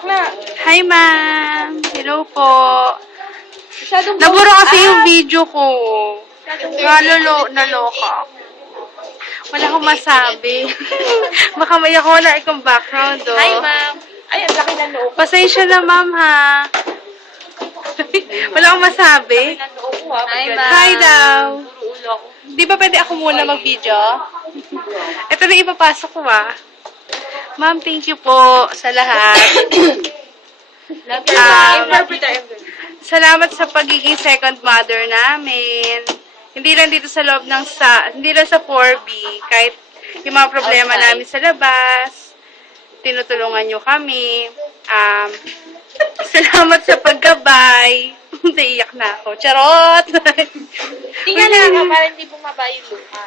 bakla. Hi, ma'am. Hello po. Masyadong Nabura kasi yung video ko. Naloka. Wala akong masabi. Baka may ako wala ikong background, oh. Hi, ma'am. Ay, ang laki ng noo. Pasensya na, ma'am, ha. Wala akong masabi. Ang noo ko, ha. Hi, daw. Puro ulo ako. Di ba pwede ako muna mag-video? Ito na ipapasok ko, ah. Ma'am, thank you po sa lahat. Salamat sa pagiging second mother namin. Hindi lang dito sa loob ng hindi lang sa 4B, kahit yung mga problema namin sa labas, tinutulungan nyo kami. Salamat sa paggabay. Naiyak na ako. Charot! Tingnan lang ka para hindi bumaba yung luha.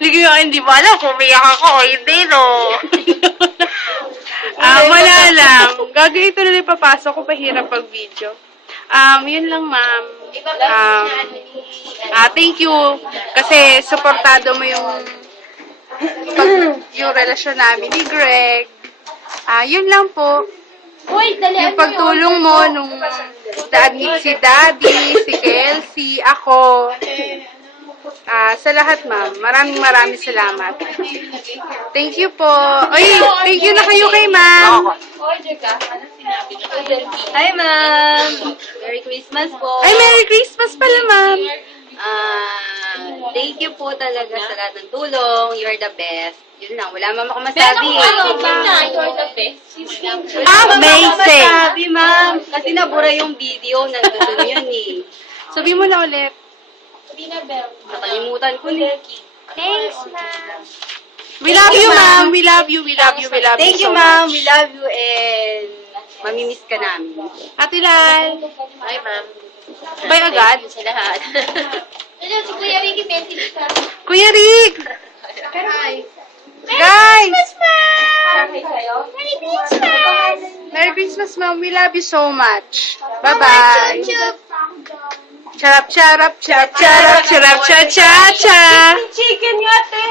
Ligay hindi ba alam kung umiyak ako o hindi, no? Wala lang. Gagawin ito na ipapasok ko, pahirap pag video. Yun lang, ma'am. Thank you. Kasi supportado mo yung relasyon namin ni Greg. Yun lang po. Yung pagtulong mo nung si Daddy, si Kelsey, ako. Sa lahat, ma'am. Maraming salamat. Thank you po. Oy, thank you na kayo kay ma'am. Hi, ma'am! Merry Christmas po! Ay, Merry Christmas pala, ma'am. Thank you po talaga sa lahat ng tulong. You're the best. Yun lang, wala ma'am ako masabi. You're the best. Amazing. Masabi, ma'am. Kasi nabura yung video. Nandun yun eh. Sabi mo na ulit. Nakalimutan ko eh. Thanks, ma'am. We love you, ma'am. We love you. We love you. We love you Thank you, so ma'am. much. We love you and mamimiss ka namin. Ate Lal. Hi, ma'am. Bye agad. Sa lahat. Ano, si Kuya Ricky, message ka. Kuya Rick. Hi. Guys. Hi sa'yo. Merry Christmas! Merry Christmas, ma'am. We love you so much. Bye-bye. Charap, charap, charap, charap, charap, cha, cha, cha. Chicken yate!